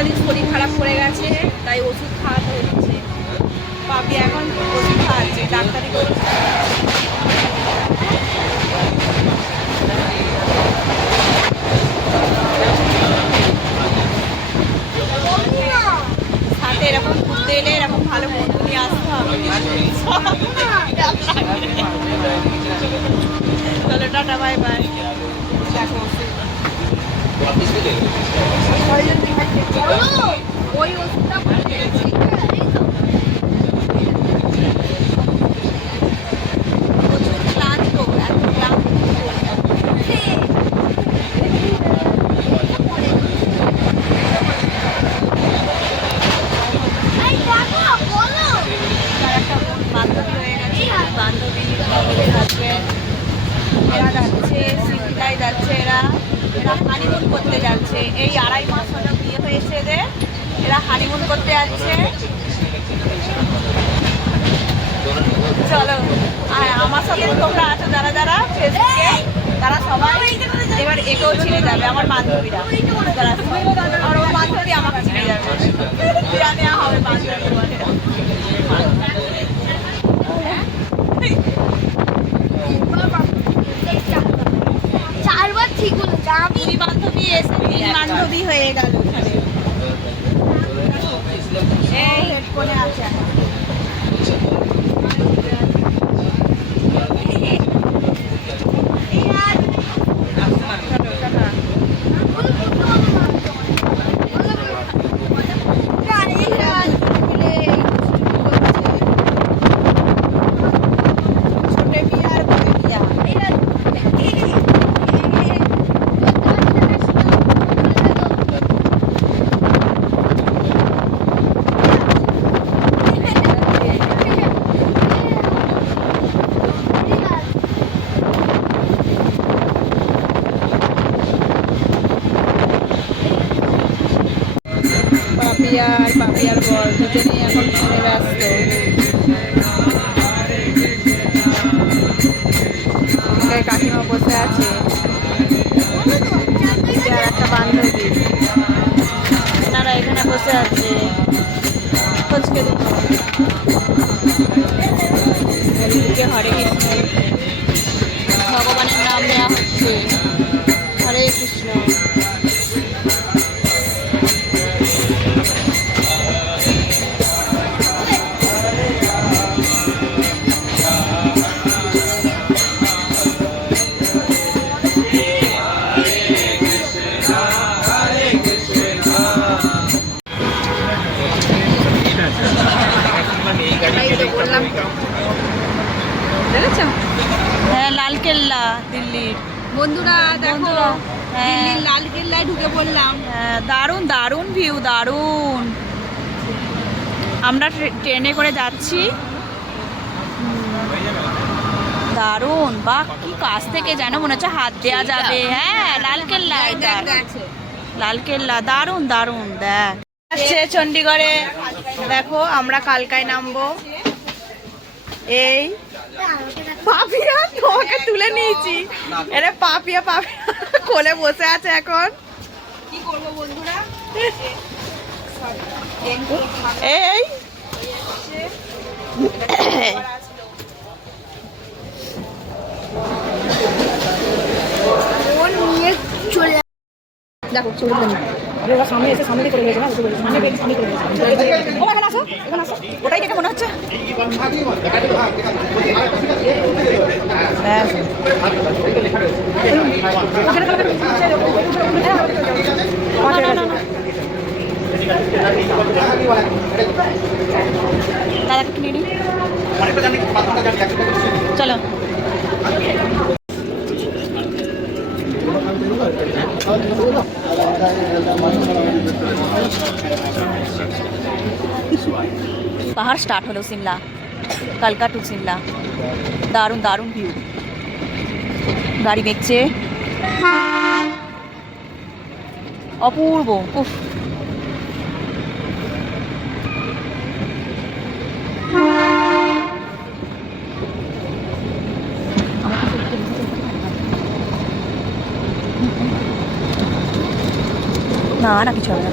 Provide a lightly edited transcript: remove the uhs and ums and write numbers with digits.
কটা দিন শরীর খারাপ করে গেছে, তাই ওষুধ খাওয়াতে হচ্ছে। পাপি এখন ওষুধ খাওয়াচ্ছে, ডাক্তারি করছে। সাথে এরকম ঘুরতে এলে এরকম ভালো বন্ধু নিয়ে আসতে হবে। চলো টাটা, বাই বাই। দেখো ওই ওষুধটা প্রচুর ক্লান্ত, এত ক্লান্ত। বান্ধবী হয়ে গেছে, বান্ধবী হাজবেন্ড, এরা যাচ্ছে সিটিটাই যাচ্ছে। এরা হানিমুন করতে যাচ্ছে। এই 2.5 মাস হলো বিয়ে হয়েছে এদের, এরা হানিমুন করতে যাচ্ছে। চলো, আর আমার সাথে তোমরা আছো যারা যারা ফেসবুকে, তারা সবাই এবার এগোও ছিঁড়ে যাবে। আমার বান্ধবীরা আর ওর বান্ধবী আমাকে ছিঁড়ে যাবে, বিয়া নেওয়া হবে বান্ধবী। চারবার ঠিক হলো, দুই বান্ধবী এসে 3 বান্ধবী হয়ে গেল। এই হেডফোনে আছে পাপিয়ার বর দুজনেই এখন ফোনে ব্যস্ত। কাকিমা বসে আছে, আর একটা বান্ধবী, ওনারা এখানে বসে আছে। খোঁজকে এদিকে হরে কৃষ্ণ, ভগবানের নাম নেওয়া হচ্ছে। হরে কৃষ্ণ। হ্যাঁ, লালকেল্লা দিল্লির। বন্ধুরা দেখো, দিল্লির লালকেল্লায় ঢুকে পড়লাম। হ্যাঁ, দারুণ দারুণ ভিউ, দারুণ। আমরা ট্রেনে করে যাচ্ছি, দারুণ। বাহ, কি কাছ থেকে যেন মনে হচ্ছে হাত দেওয়া যাবে। হ্যাঁ, লালকেল্লা, লালকেল্লা, দারুণ দারুণ। দেখ আসছে চণ্ডীগড়ে, দেখো আমরা কালকায় নামবো। এই পাপিয়া তোমাকে তুলে নিয়েছি, এরে পাপিয়া কোলে বসে আছে। এখন কি করবো বন্ধুরা, এই দেখো চলে ওরা সামনে এসে সামনে করে গেছে না, সামনে বেরিয়ে সামনে করে গেছে। ও এখানে আসো, এখানে আসো। ওটাই দেখে মনে হচ্ছে। দাদাকে কিনে নিই, চলো। পাহাড় স্টার্ট হলো সিমলা, কালকা টু সিমলা। দারুণ দারুণ ভিউ, গাড়ি দেখছে, অপূর্ব। উফ, না না কিছু হবে না।